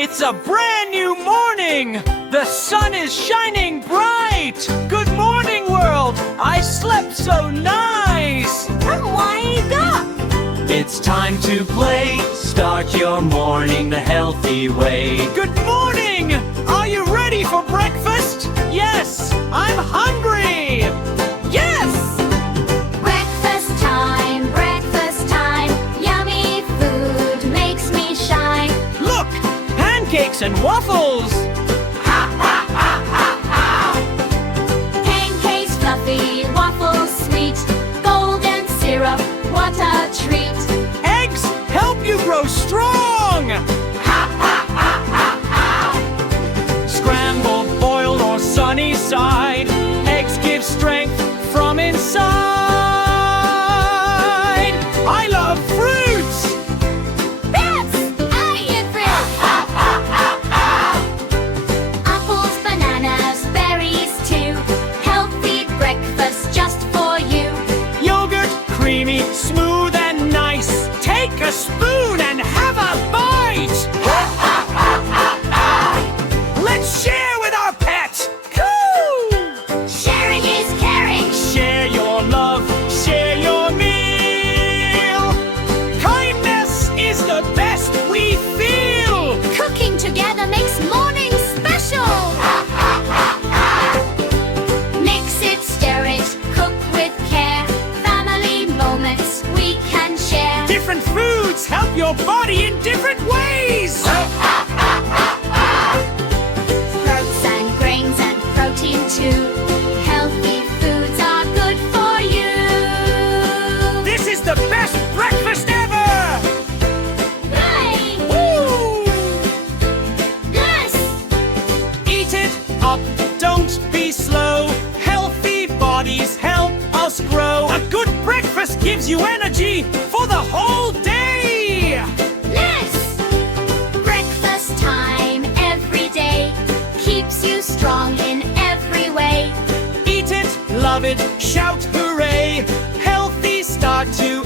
It's a brand new morning! The sun is shining bright! Good morning, world! I slept so nice! I'm wired up! It's time to play. Start your morning the healthy way. Good morning! Are you ready for breakfast? Yes! I'm hungry! Yes! Breakfast time, yummy food makes me shine. Look! Pancakes and waffles! Pancakes fluffy, waffles sweet, golden syrup, what a treat. Eggs help you grow strong! Scrambled, boiled, or sunny side, eggs give strength from inside. I love fruits! That's I eat fruit. Apples, bananas, berries too. Healthy breakfast just for you. Yogurt, creamy, smooth and nice. Take a spoon and have a bite! Let's share with our pet! Coo! Sharing is caring. Share your love, share your meal. Kindness is the best we feel. Cooking together makes mornings special. Mix it, stir it, cook with care. Family moments we can share. Different foods help your body in different ways. Fruits and grains and protein too. Healthy foods are good for you. This is the best breakfast ever! Yay! Woo! Yes! Eat it up, don't be slow. Healthy bodies help us grow. A good breakfast gives you energy for the whole day. Yes! Breakfast time every day keeps you strong in every way. Eat it, love it, shout hooray. Healthy start to